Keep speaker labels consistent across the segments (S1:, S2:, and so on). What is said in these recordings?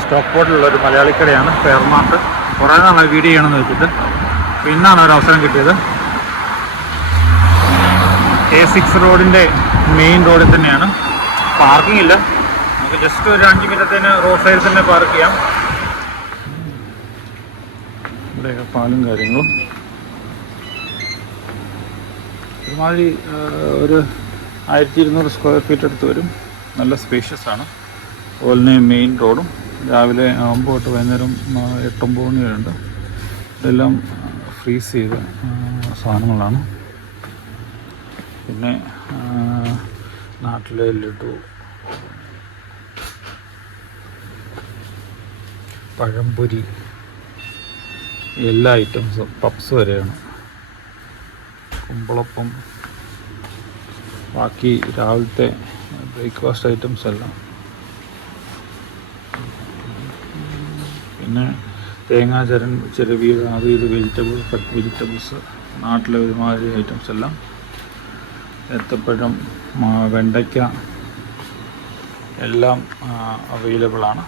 S1: Stock ബോട്ടിലുള്ള ഒരു മലയാളിക്കടയാണ് ഫെയർമാർട്ട് കുറേ നാളെ വീഡിയോ ചെയ്യണമെന്ന് വെച്ചിട്ട്. പിന്നാണ് ഒരു അവസരം കിട്ടിയത്. എ സിക്സ് റോഡിന്റെ മെയിൻ റോഡിൽ തന്നെയാണ്. പാർക്കിംഗ് ഇല്ല. നമുക്ക് ജസ്റ്റ് ഒരു അഞ്ച് മിനിറ്റത്തേന് റോഡ് സൈഡിൽ തന്നെ പാർക്ക് ചെയ്യാം. ഇവിടെയൊക്കെ പാലും കാര്യങ്ങളും. ഒരുമാതിരി ഒരു ആയിരത്തി ഇരുന്നൂറ് സ്ക്വയർ ഫീറ്റ് എടുത്ത് വരും. നല്ല സ്പേഷ്യസ് ആണ്. അതുപോലെ തന്നെ മെയിൻ റോഡും രാവിലെ ആകുമ്പോൾ തൊട്ട് വൈകുന്നേരം എട്ടൊമ്പത് മണി വരെയുണ്ട്. ഇതെല്ലാം ഫ്രീസ് ചെയ്ത സാധനങ്ങളാണ്. പിന്നെ നാട്ടിലെ ലഡു പഴംപൊരി എല്ലാ ഐറ്റംസും പപ്സ് വരെയാണ്. കുമ്പളപ്പം ബാക്കി രാവിലത്തെ ബ്രേക്ക്ഫാസ്റ്റ് ഐറ്റംസ് എല്ലാം. പിന്നെ തേങ്ങാ ചരൻ ചിരവി അത് ഇത് വെജിറ്റബിൾ കട്ട് വെജിറ്റബിൾസ് നാട്ടിലെ ഒരുമാതിരി ഐറ്റംസ് എല്ലാം. ഏത്തപ്പഴം വെണ്ടയ്ക്ക എല്ലാം അവൈലബിളാണ്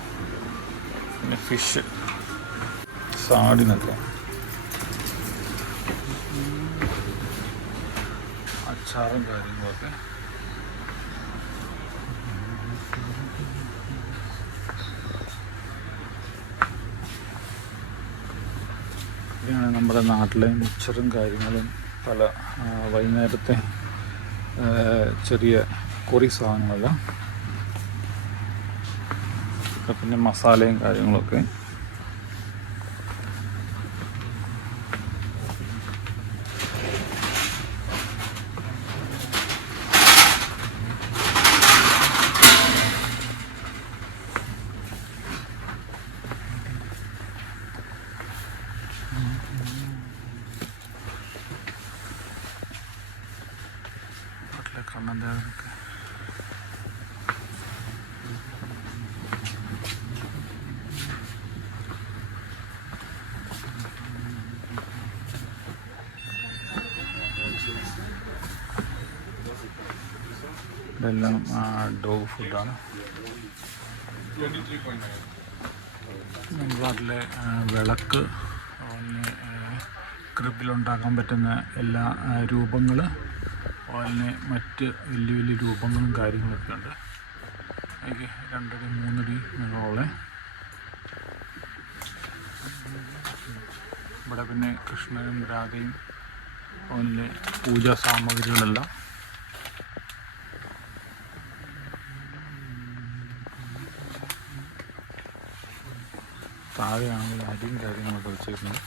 S1: പിന്നെ ഫിഷ് സാഡിനൊക്കെ. അച്ചാറും കാര്യങ്ങളൊക്കെ. ഇതാണ് നമ്മുടെ നാട്ടിലെ മിച്ചറും കാര്യങ്ങളും പല വൈകുന്നേരത്തെ ചെറിയ കുറി സാധനങ്ങളെല്ലാം. പിന്നെ മസാലയും കാര്യങ്ങളൊക്കെ. നാട്ടിലെ കണ്ണന്തേവനൊക്കെ ഇതെല്ലാം ഡോ ഫുഡാണ് നാട്ടിലെ വിളക്ക് ക്രിബിലുണ്ടാക്കാൻ പറ്റുന്ന എല്ലാ രൂപങ്ങൾ അതുപോലെ മറ്റ് വലിയ വലിയ രൂപങ്ങളും കാര്യങ്ങളൊക്കെ ഉണ്ട്. അതിൽ രണ്ടടി മൂന്നടി നീളമുള്ള ഇവിടെ പിന്നെ കൃഷ്ണനും രാധയും അതിന്റെ പൂജാ സാമഗ്രികളെല്ലാം. താഴെയാണെങ്കിൽ അരിയും കാര്യങ്ങളൊക്കെ വെച്ചിരുന്നത്